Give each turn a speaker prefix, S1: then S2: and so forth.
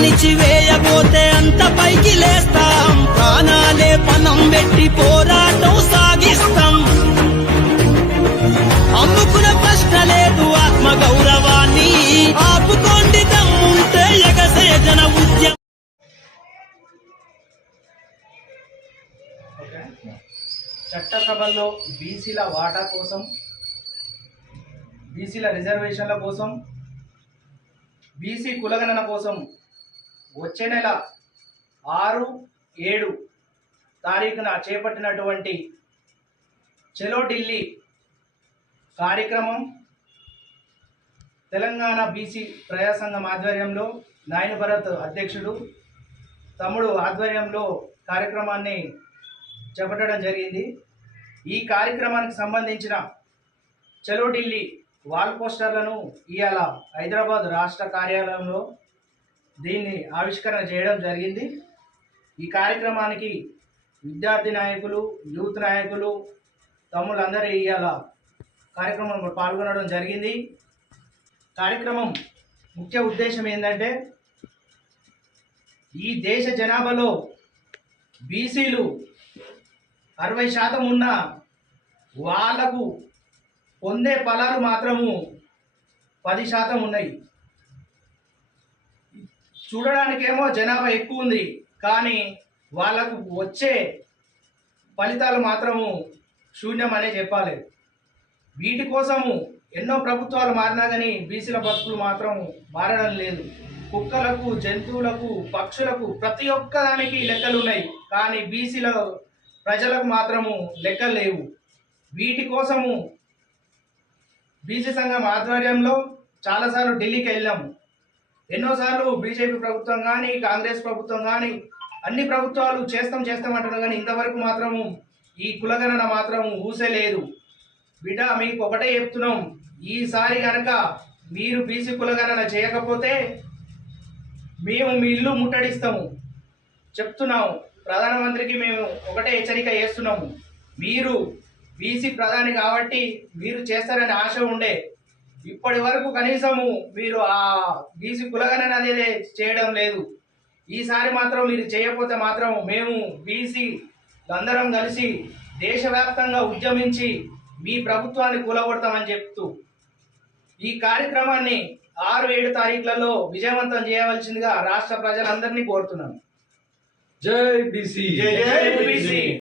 S1: అణిచివేయబోతే అంత పైకి లేస్తాం. ప్రాణాలే పనం పెట్టి పోరాటం సాగిస్తాం. అమ్ముకున్న ప్రశ్న లేదు ఆత్మ గౌరవాన్ని. ఆపుకోండి దమ్ముంటే ఎగసే జన ఉద్యమం.
S2: చట్టసభల్లో బీసీల వాటా కోసం బీసీల రిజర్వేషన్ల కోసం బీసీ కులగణన కోసం వచ్చే నెల ఆరు ఏడు తారీఖున చేపట్టినటువంటి చెలో ఢిల్లీ కార్యక్రమం తెలంగాణ బీసీ ప్రజాసంఘం ఆధ్వర్యంలో నాయన భరత్ అధ్యక్షుడు తమ్ముడు ఆధ్వర్యంలో కార్యక్రమాన్ని చేపట్టడం జరిగింది. ఈ కార్యక్రమానికి సంబంధించిన చలో ఢిల్లీ వాల్ పోస్టర్లను ఇవాళ హైదరాబాద్ రాష్ట్ర కార్యాలయంలో దీన్ని ఆవిష్కరణ చేయడం జరిగింది. ఈ కార్యక్రమానికి విద్యార్థి నాయకులు యూత్ నాయకులు తమ్ముళ్ళందరూ ఇవాళ కార్యక్రమంలో పాల్గొనడం జరిగింది. కార్యక్రమం ముఖ్య ఉద్దేశం ఏంటంటే ఈ దేశ జనాభాలో బీసీలు అరవై శాతం ఉన్న వాళ్ళకు పొందే ఫలాలు మాత్రము పది శాతం ఉన్నాయి. చూడడానికేమో జనాభా ఎక్కువ ఉంది కానీ వాళ్ళకు వచ్చే ఫలితాలు మాత్రము శూన్యం అనే చెప్పాలి. వీటి కోసము ఎన్నో ప్రభుత్వాలు మారినా కానీ బీసీల బతుకులు మాత్రం మారడం లేదు. కుక్కలకు జంతువులకు పక్షులకు ప్రతి ఒక్క దానికి లెక్కలు ఉన్నాయి కానీ బీసీల ప్రజలకు మాత్రము లెక్కలు లేవు. వీటి కోసము బీసీ సంఘం ఆధ్వర్యంలో చాలాసార్లు ఢిల్లీకి వెళ్ళాము ఎన్నోసార్లు బీజేపీ ప్రభుత్వం కానీ కాంగ్రెస్ ప్రభుత్వం కానీ అన్ని ప్రభుత్వాలు చేస్తాం చేస్తాం అంటున్నారు కానీ ఇంతవరకు మాత్రము ఈ కులగణన మాత్రం ఊసే లేదు బిడ్డ మీకు ఒకటే చెప్తున్నాం. ఈసారి కనుక మీరు బీసీ కులగణన చేయకపోతే మేము మీ ఇల్లు ముట్టడిస్తాము. చెప్తున్నాము ప్రధానమంత్రికి మేము ఒకటే హెచ్చరిక చేస్తున్నాము. మీరు బీసీ ప్రధాని కాబట్టి మీరు చేస్తారని ఆశ ఉండే. ఇప్పటి వరకు కనీసము మీరు ఆ బీసీ కులగణన అనేది చేయడం లేదు. ఈసారి మాత్రం మీరు చేయకపోతే మాత్రం మేము బీసీ అందరం కలిసి దేశవ్యాప్తంగా ఉద్యమించి మీ ప్రభుత్వాన్ని కూలగొడతామని చెప్తూ ఈ కార్యక్రమాన్ని ఆరు ఏడు తారీఖులలో విజయవంతం చేయవలసిందిగా రాష్ట్ర ప్రజలందరినీ కోరుతున్నాను.
S3: జై బీసీ.
S2: జై బీసీ.